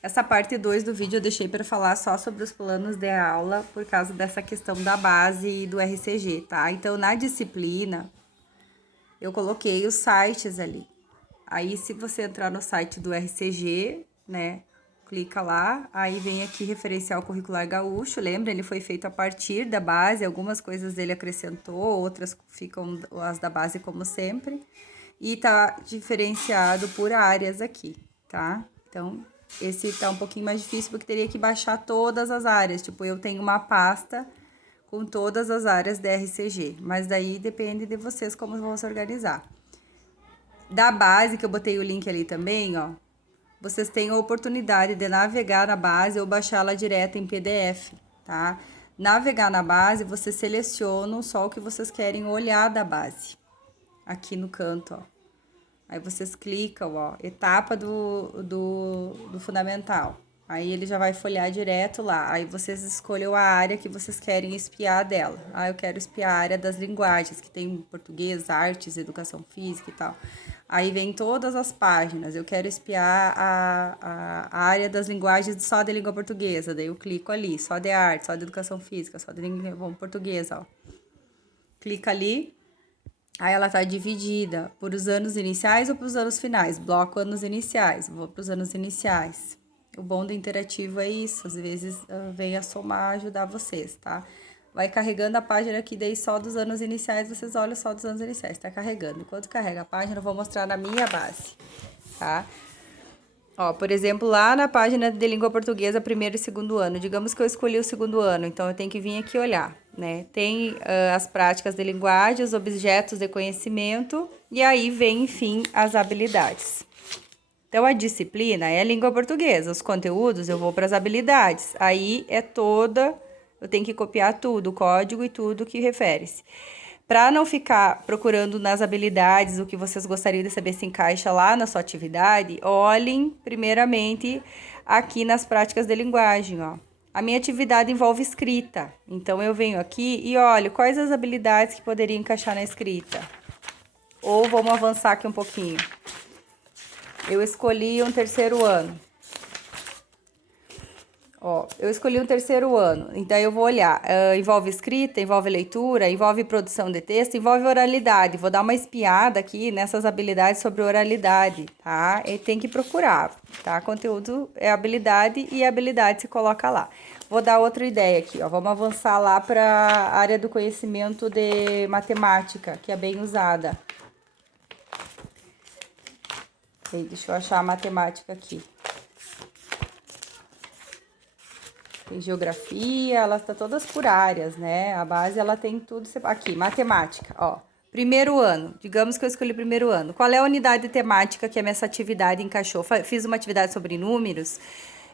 Essa parte 2 do vídeo eu deixei para falar só sobre os planos de aula, por causa dessa questão da base e do RCG, tá? Então, na disciplina, eu coloquei os sites ali. Aí, se você entrar no site do RCG, né, clica lá, aí vem aqui referencial curricular gaúcho, lembra? Ele foi feito a partir da base, algumas coisas dele acrescentou, outras ficam as da base como sempre. E tá diferenciado por áreas aqui, tá? Então, esse tá um pouquinho mais difícil porque teria que baixar todas as áreas. Tipo, eu tenho uma pasta com todas as áreas da RCG, mas daí depende de vocês como vão se organizar. Da base, que eu botei o link ali também, ó, vocês têm a oportunidade de navegar na base ou baixá-la direto em PDF, tá? Navegar na base, vocês selecionam só o que vocês querem olhar da base, aqui no canto, ó. Aí vocês clicam, ó, etapa do fundamental. Aí ele já vai folhear direto lá. Aí vocês escolhem a área que vocês querem espiar dela. Ah, eu quero espiar a área das linguagens, que tem português, artes, educação física e tal. Aí vem todas as páginas. Eu quero espiar a área das linguagens só de língua portuguesa. Daí eu clico ali, só de arte, só de educação física, só de língua portuguesa, ó. Clica ali. Aí ela tá dividida por os anos iniciais ou para os anos finais. Bloco anos iniciais, vou para os anos iniciais. O bom do interativo é isso, às vezes vem a somar, ajudar vocês, tá? Vai carregando a página aqui, daí só dos anos iniciais, vocês olham só dos anos iniciais, tá carregando. Enquanto carrega a página, eu vou mostrar na minha base, tá? Ó, por exemplo, lá na página de língua portuguesa, primeiro e segundo ano. Digamos que eu escolhi o segundo ano, então eu tenho que vir aqui olhar, né? Tem as práticas de linguagem, os objetos de conhecimento, e aí vem, enfim, as habilidades. Então, a disciplina é a língua portuguesa, os conteúdos eu vou para as habilidades. Aí é toda, eu tenho que copiar tudo, o código e tudo que refere-se. Para não ficar procurando nas habilidades o que vocês gostariam de saber se encaixa lá na sua atividade, olhem primeiramente aqui nas práticas de linguagem, ó. A minha atividade envolve escrita, então eu venho aqui e olho quais as habilidades que poderiam encaixar na escrita. Ou vamos avançar aqui um pouquinho. Eu escolhi um terceiro ano. Ó, eu escolhi um terceiro ano, então eu vou olhar, envolve escrita, envolve leitura, envolve produção de texto, envolve oralidade. Vou dar uma espiada aqui nessas habilidades sobre oralidade, tá? E tem que procurar, tá? Conteúdo é habilidade e habilidade se coloca lá. Vou dar outra ideia aqui, ó. Vamos avançar lá para a área do conhecimento de matemática, que é bem usada. Deixa eu achar a matemática aqui. Tem geografia, elas estão todas por áreas, né? A base, ela tem tudo... Aqui, matemática, ó. Primeiro ano, digamos que eu escolhi primeiro ano. Qual é a unidade temática que essa atividade encaixou? Fiz uma atividade sobre números,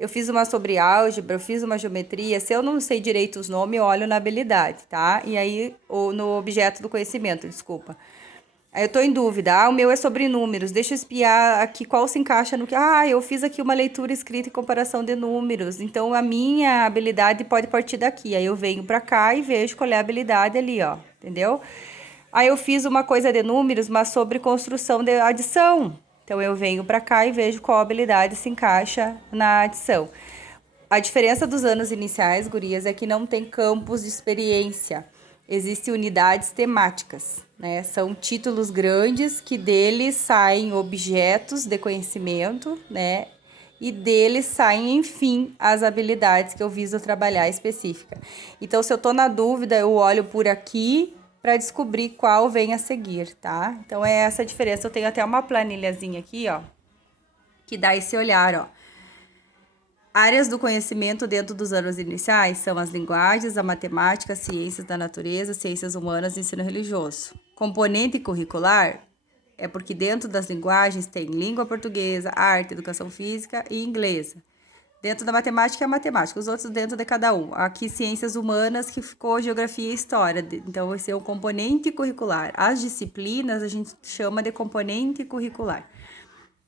eu fiz uma sobre álgebra, eu fiz uma geometria. Se eu não sei direito os nomes, eu olho na habilidade, tá? E aí, ou no objeto do conhecimento, desculpa. Aí eu tô em dúvida. O meu é sobre números. Deixa eu espiar aqui qual se encaixa no que. Eu fiz aqui uma leitura escrita e comparação de números. Então, a minha habilidade pode partir daqui. Aí eu venho pra cá e vejo qual é a habilidade ali, ó. Entendeu? Aí eu fiz uma coisa de números, mas sobre construção de adição. Então, eu venho pra cá e vejo qual habilidade se encaixa na adição. A diferença dos anos iniciais, gurias, é que não tem campos de experiência. Existem unidades temáticas, né? São títulos grandes que deles saem objetos de conhecimento, né? E deles saem, enfim, as habilidades que eu viso trabalhar específica. Então, se eu tô na dúvida, eu olho por aqui para descobrir qual vem a seguir, tá? Então, é essa a diferença. Eu tenho até uma planilhazinha aqui, ó, que dá esse olhar, ó. Áreas do conhecimento dentro dos anos iniciais são as linguagens, a matemática, as ciências da natureza, ciências humanas e ensino religioso. Componente curricular é porque dentro das linguagens tem língua portuguesa, arte, educação física e inglesa. Dentro da matemática é a matemática, os outros dentro de cada um. Aqui, ciências humanas, que ficou geografia e história. Então, esse é o componente curricular. As disciplinas a gente chama de componente curricular.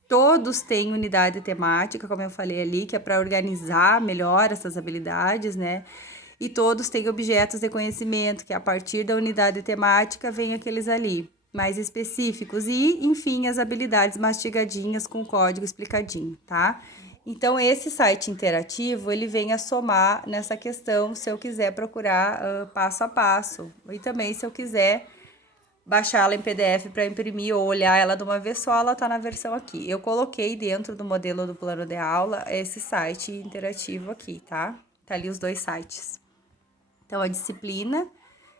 Todos têm unidade temática, como eu falei ali, que é para organizar melhor essas habilidades, né? E todos têm objetos de conhecimento, que a partir da unidade temática vem aqueles ali, mais específicos. E, enfim, as habilidades mastigadinhas com código explicadinho, tá? Então, esse site interativo, ele vem a somar nessa questão se eu quiser procurar passo a passo. E também se eu quiser baixar ela em PDF para imprimir ou olhar ela de uma vez só, ela tá na versão aqui. Eu coloquei dentro do modelo do plano de aula esse site interativo aqui, tá? Tá ali os dois sites. Então, a disciplina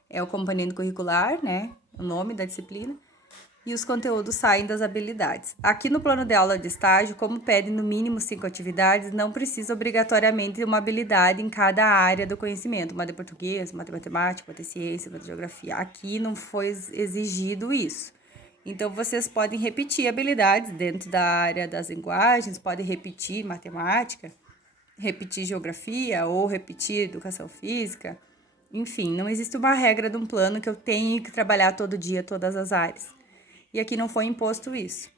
é o componente curricular, né? O nome da disciplina. E os conteúdos saem das habilidades. Aqui no plano de aula de estágio, como pede no mínimo 5 atividades, não precisa obrigatoriamente uma habilidade em cada área do conhecimento. Uma de português, uma de matemática, uma de ciência, uma de geografia. Aqui não foi exigido isso. Então, vocês podem repetir habilidades dentro da área das linguagens, podem repetir matemática, repetir geografia ou repetir educação física. Enfim, não existe uma regra de um plano que eu tenho que trabalhar todo dia, todas as áreas. E aqui não foi imposto isso.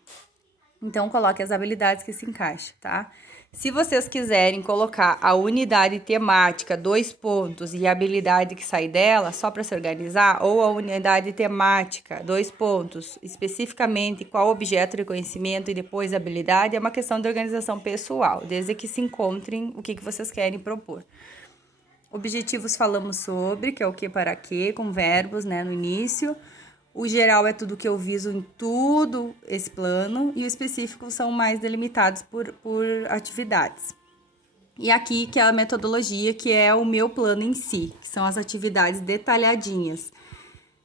Então, coloque as habilidades que se encaixam, tá? Se vocês quiserem colocar a unidade temática, 2 pontos, e a habilidade que sai dela, só para se organizar, ou a unidade temática, 2 pontos, especificamente qual objeto de conhecimento e depois a habilidade, é uma questão de organização pessoal, desde que se encontrem o que vocês querem propor. Objetivos falamos sobre, que é o que para quê, com verbos, né, no início. O geral é tudo que eu viso em tudo esse plano e o específico são mais delimitados por atividades. E aqui que é a metodologia, que é o meu plano em si, que são as atividades detalhadinhas.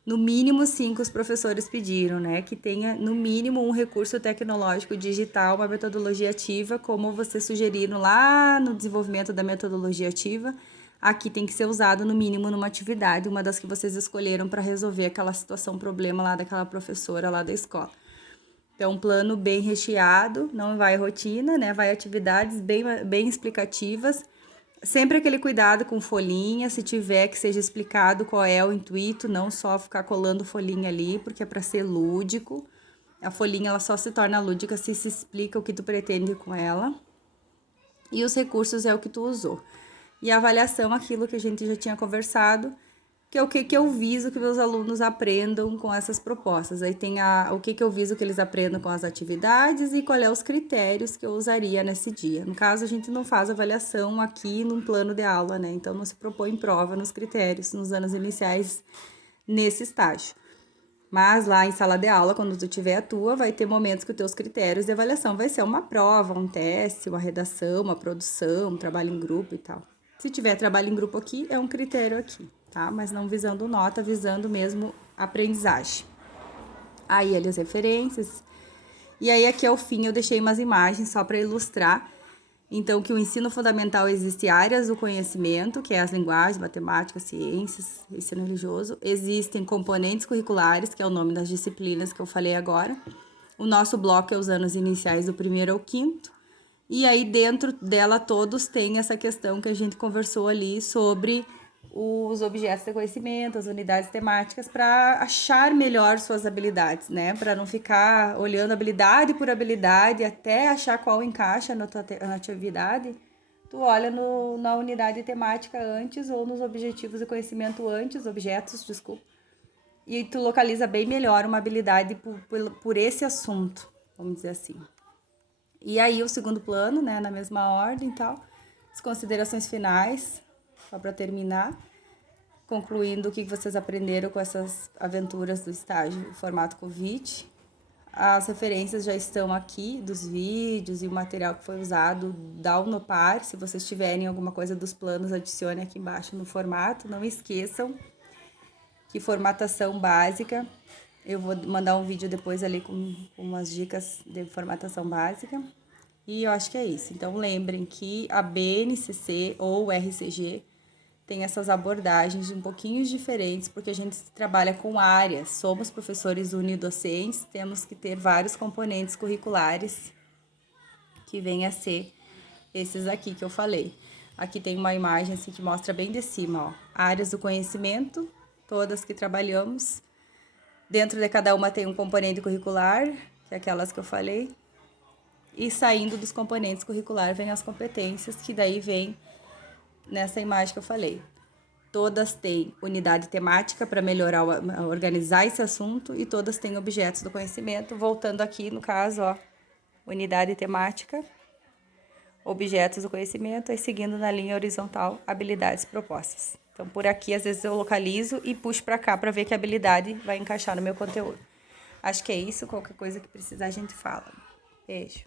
No mínimo 5 os professores pediram, né? Que tenha no mínimo um recurso tecnológico digital, uma metodologia ativa, como vocês sugeriram lá no desenvolvimento da metodologia ativa. Aqui tem que ser usado no mínimo numa atividade, uma das que vocês escolheram para resolver aquela situação, problema lá daquela professora lá da escola. Então, um plano bem recheado, não vai rotina, né? Vai atividades bem explicativas. Sempre aquele cuidado com folhinha, se tiver que seja explicado qual é o intuito, não só ficar colando folhinha ali, porque é para ser lúdico. A folhinha ela só se torna lúdica se explica o que tu pretende com ela. E os recursos é o que tu usou. E a avaliação, aquilo que a gente já tinha conversado, que é o que eu viso que meus alunos aprendam com essas propostas. Aí tem o que eu viso que eles aprendam com as atividades e qual é os critérios que eu usaria nesse dia. No caso, a gente não faz avaliação aqui num plano de aula, né? Então, não se propõe prova nos critérios, nos anos iniciais, nesse estágio. Mas lá em sala de aula, quando tu tiver a tua, vai ter momentos que os teus critérios de avaliação vai ser uma prova, um teste, uma redação, uma produção, um trabalho em grupo e tal. Se tiver trabalho em grupo aqui, é um critério aqui, tá? Mas não visando nota, visando mesmo aprendizagem. Aí, ali as referências. E aí, aqui ao fim, eu deixei umas imagens só para ilustrar. Então, que o ensino fundamental existe áreas do conhecimento, que é as linguagens, matemática, ciências, ensino religioso. Existem componentes curriculares, que é o nome das disciplinas que eu falei agora. O nosso bloco é os anos iniciais do 1º ao 5º. E aí, dentro dela, todos têm essa questão que a gente conversou ali sobre os objetos de conhecimento, as unidades temáticas, para achar melhor suas habilidades, né? Para não ficar olhando habilidade por habilidade até achar qual encaixa na tua atividade. Tu olha na unidade temática antes ou nos objetivos de conhecimento antes, objetos, desculpa. E tu localiza bem melhor uma habilidade por esse assunto, vamos dizer assim. E aí, o segundo plano, né, na mesma ordem e tal, as considerações finais, só para terminar, concluindo o que vocês aprenderam com essas aventuras do estágio em formato Covid. As referências já estão aqui, dos vídeos e o material que foi usado, da Unopar. Se vocês tiverem alguma coisa dos planos, adicione aqui embaixo no formato. Não esqueçam que formatação básica. Eu vou mandar um vídeo depois ali com umas dicas de formatação básica. E eu acho que é isso. Então, lembrem que a BNCC ou o RCG tem essas abordagens um pouquinho diferentes, porque a gente trabalha com áreas. Somos professores unidocentes, temos que ter vários componentes curriculares que vêm a ser esses aqui que eu falei. Aqui tem uma imagem assim que mostra bem de cima, ó, áreas do conhecimento, todas que trabalhamos. Dentro de cada uma tem um componente curricular, que é aquelas que eu falei. E saindo dos componentes curriculares vem as competências, que daí vem nessa imagem que eu falei. Todas têm unidade temática para melhorar, organizar esse assunto, e todas têm objetos do conhecimento. Voltando aqui, no caso, ó, unidade temática, objetos do conhecimento, e seguindo na linha horizontal, habilidades propostas. Então, por aqui, às vezes eu localizo e puxo para cá para ver que habilidade vai encaixar no meu conteúdo. Acho que é isso. Qualquer coisa que precisar, a gente fala. Beijo.